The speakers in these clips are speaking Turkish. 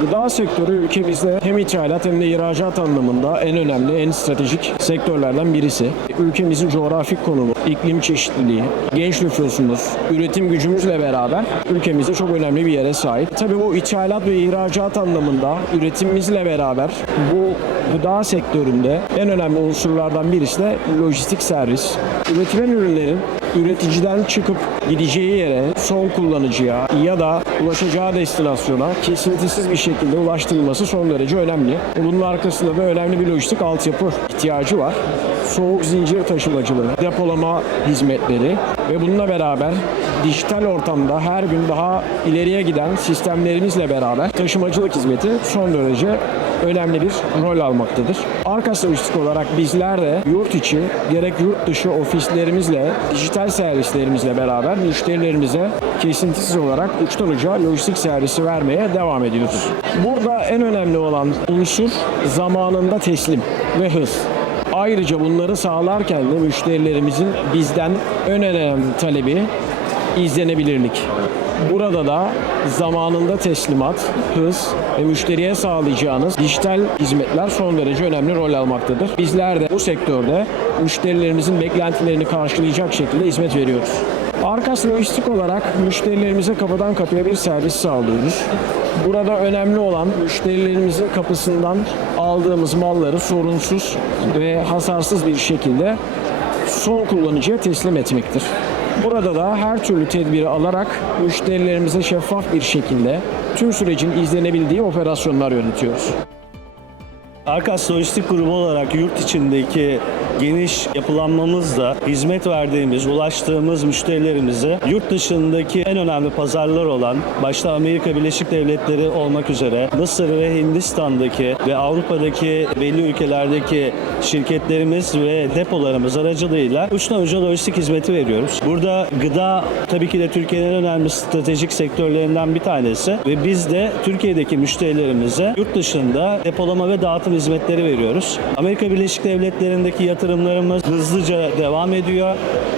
Gıda sektörü ülkemizde hem ithalat hem de ihracat anlamında en önemli, en stratejik sektörlerden birisi. Ülkemizin coğrafik konumu, iklim çeşitliliği, genç nüfusumuz, üretim gücümüzle beraber ülkemizde çok önemli bir yere sahip. Tabii bu ithalat ve ihracat anlamında üretimimizle beraber bu gıda sektöründe en önemli unsurlardan birisi de lojistik servis. Üretilen ürünlerin üreticiden çıkıp gideceği yere, son kullanıcıya ya da ulaşacağı destinasyona kesintisiz bir şekilde ulaştırılması son derece önemli. Bunun arkasında da önemli bir lojistik altyapı ihtiyacı var. Soğuk zincir taşımacılığı, depolama hizmetleri ve bununla beraber dijital ortamda her gün daha ileriye giden sistemlerimizle beraber taşımacılık hizmeti son derece önemli bir rol almaktadır. Arkas Lojistik olarak bizler de yurt içi gerek yurt dışı ofislerimizle, dijital servislerimizle beraber müşterilerimize kesintisiz olarak uçtan uca lojistik servisi vermeye devam ediyoruz. Burada en önemli olan unsur zamanında teslim ve hız. Ayrıca bunları sağlarken de müşterilerimizin bizden en önemli talebi izlenebilirlik. Burada da zamanında teslimat, hız ve müşteriye sağlayacağınız dijital hizmetler son derece önemli rol almaktadır. Bizler de bu sektörde müşterilerimizin beklentilerini karşılayacak şekilde hizmet veriyoruz. Arkas Lojistik olarak müşterilerimize kapıdan kapıya bir servis sağlıyoruz. Burada önemli olan müşterilerimizin kapısından aldığımız malları sorunsuz ve hasarsız bir şekilde son kullanıcıya teslim etmektir. Burada da her türlü tedbiri alarak müşterilerimize şeffaf bir şekilde tüm sürecin izlenebildiği operasyonlar yönetiyoruz. Arkas Lojistik Grubu olarak yurt içindeki geniş yapılanmamızla hizmet verdiğimiz, ulaştığımız müşterilerimize yurt dışındaki en önemli pazarlar olan başta Amerika Birleşik Devletleri olmak üzere Mısır ve Hindistan'daki ve Avrupa'daki belli ülkelerdeki şirketlerimiz ve depolarımız aracılığıyla uçtan uca lojistik hizmeti veriyoruz. Burada gıda tabii ki de Türkiye'nin en önemli stratejik sektörlerinden bir tanesi ve biz de Türkiye'deki müşterilerimize yurt dışında depolama ve dağıtım hizmetleri veriyoruz. Amerika Birleşik Devletleri'ndeki yatırımlarımız hızlıca devam ediyor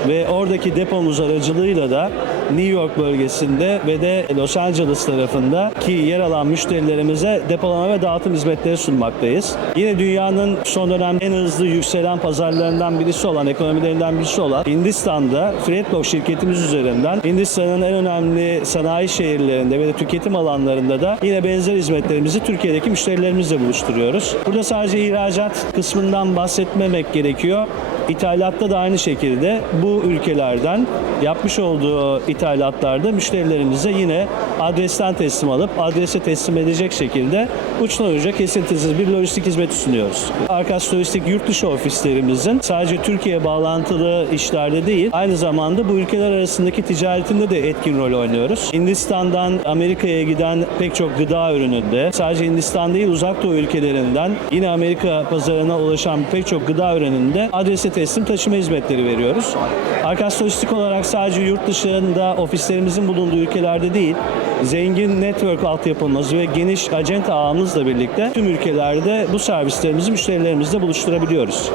ve oradaki depomuz aracılığıyla da New York bölgesinde ve de Los Angeles tarafında ki yer alan müşterilerimize depolama ve dağıtım hizmetleri sunmaktayız. Yine dünyanın son dönem en hızlı yükselen pazarlarından birisi olan, ekonomilerinden birisi olan Hindistan'da Freightlog şirketimiz üzerinden Hindistan'ın en önemli sanayi şehirlerinde ve de tüketim alanlarında da yine benzer hizmetlerimizi Türkiye'deki müşterilerimizle buluşturuyoruz. Burada sadece ihracat kısmından bahsetmemek gerekiyor. İthalatta da aynı şekilde bu ülkelerden yapmış olduğu ithalatlarda müşterilerimize yine adresten teslim alıp adrese teslim edecek şekilde uçtan uca kesintisiz bir lojistik hizmeti sunuyoruz. Arkas Lojistik yurt dışı ofislerimizin sadece Türkiye bağlantılı işlerde değil aynı zamanda bu ülkeler arasındaki ticaretinde de etkin rol oynuyoruz. Hindistan'dan Amerika'ya giden pek çok gıda ürününde sadece Hindistan değil uzak doğu ülkelerinden yine Amerika pazarına ulaşan pek çok gıda ürününde adrese teslim taşıma hizmetleri veriyoruz. Arkas Lojistik olarak sadece yurt dışında ofislerimizin bulunduğu ülkelerde değil, zengin network altyapımız ve geniş acenta ağımızla birlikte tüm ülkelerde bu servislerimizi müşterilerimizle buluşturabiliyoruz.